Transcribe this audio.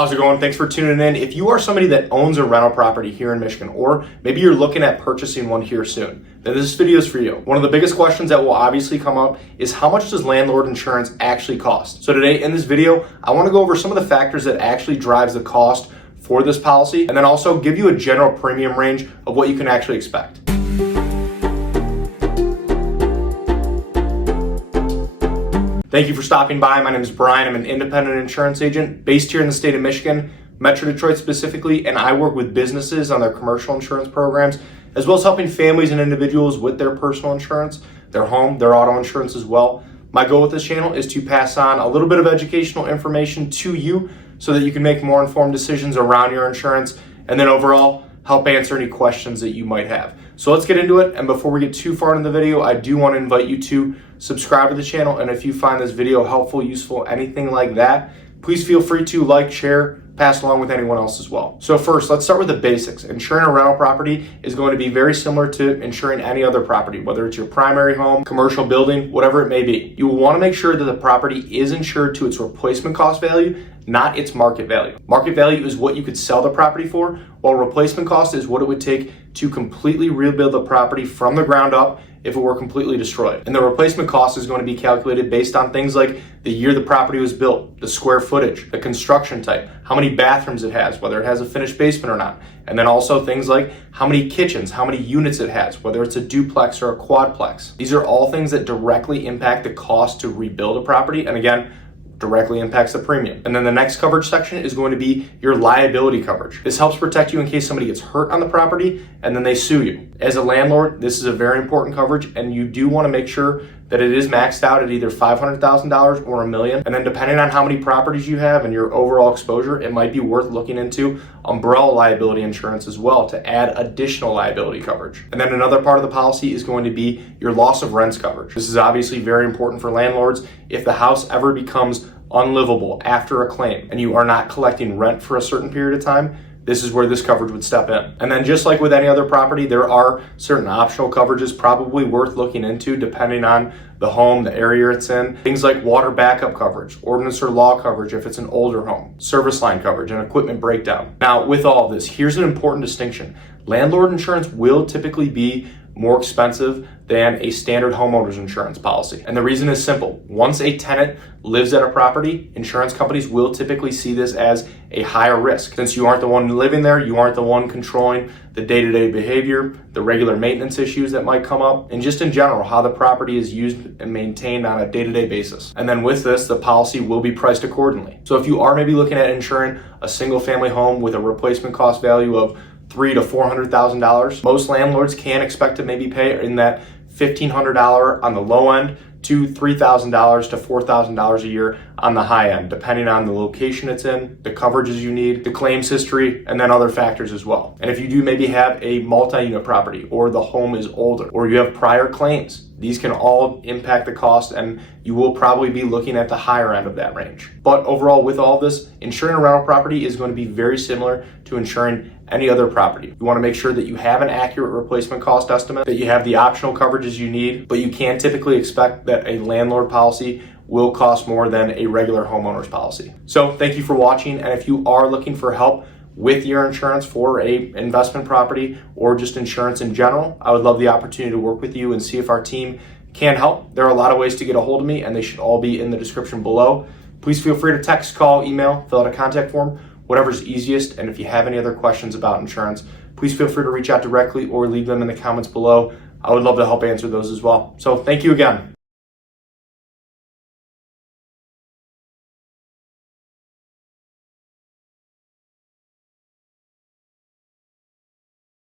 How's it going? Thanks for tuning in. If you are somebody that owns a rental property here in Michigan, or maybe you're looking at purchasing one here soon, then this video is for you. One of the biggest questions that will obviously come up is how much does landlord insurance actually cost? So today in this video, I want to go over some of the factors that actually drives the cost for this policy, and then also give you a general premium range of what you can actually expect. Thank you for stopping by. My name is Brian. I'm an independent insurance agent based here in the state of Michigan, Metro Detroit specifically, and I work with businesses on their commercial insurance programs, as well as helping families and individuals with their personal insurance, their home, their auto insurance as well. My goal with this channel is to pass on a little bit of educational information to you so that you can make more informed decisions around your insurance, and then overall help answer any questions that you might have. So let's get into it. And before we get too far into the video, I do want to invite you to subscribe to the channel. And if you find this video helpful, useful, anything like that, please feel free to like, share, pass along with anyone else as well. So first, let's start with the basics. Insuring a rental property is going to be very similar to insuring any other property, whether it's your primary home, commercial building, whatever it may be. You will want to make sure that the property is insured to its replacement cost value, not its market value. Market value is what you could sell the property for, while replacement cost is what it would take to completely rebuild the property from the ground up if it were completely destroyed. And the replacement cost is going to be calculated based on things like the year the property was built, the square footage, the construction type, how many bathrooms it has, whether it has a finished basement or not, and then also things like how many kitchens, how many units it has, whether it's a duplex or a quadplex. These are all things that directly impact the cost to rebuild a property, and again, directly impacts the premium. And then the next coverage section is going to be your liability coverage. This helps protect you in case somebody gets hurt on the property and then they sue you. As a landlord, this is a very important coverage, and you do want to make sure that it is maxed out at either $500,000 or $1 million. And then depending on how many properties you have and your overall exposure, it might be worth looking into umbrella liability insurance as well to add additional liability coverage. And then another part of the policy is going to be your loss of rents coverage. This is obviously very important for landlords. If the house ever becomes unlivable after a claim and you are not collecting rent for a certain period of time, this is where this coverage would step in. And then just like with any other property, there are certain optional coverages probably worth looking into depending on the home, the area it's in. Things like water backup coverage, ordinance or law coverage if it's an older home, service line coverage, and equipment breakdown. Now, with all of this, here's an important distinction. Landlord insurance will typically be more expensive than a standard homeowners insurance policy. And the reason is simple. Once a tenant lives at a property, insurance companies will typically see this as a higher risk. Since you aren't the one living there, you aren't the one controlling the day-to-day behavior, the regular maintenance issues that might come up, and just in general, how the property is used and maintained on a day-to-day basis. And then with this, the policy will be priced accordingly. So if you are maybe looking at insuring a single family home with a replacement cost value of $300,000 to $400,000. Most landlords can expect to maybe pay in that $1,500 on the low end to $3,000 to $4,000 a year on the high end, depending on the location it's in, the coverages you need, the claims history, and then other factors as well. And if you do maybe have a multi-unit property, or the home is older, or you have prior claims, these can all impact the cost, and you will probably be looking at the higher end of that range. But overall, with all this, insuring a rental property is going to be very similar to insuring any other property. You want to make sure that you have an accurate replacement cost estimate, that you have the optional coverages you need, but you can typically expect that a landlord policy will cost more than a regular homeowner's policy. So thank you for watching, and if you are looking for help with your insurance for a investment property or just insurance in general, I would love the opportunity to work with you and see if our team can help. There are a lot of ways to get a hold of me, and they should all be in the description below. Please feel free to text, call, email, fill out a contact form, whatever's easiest. And if you have any other questions about insurance, please feel free to reach out directly or leave them in the comments below. I would love to help answer those as well. So thank you again.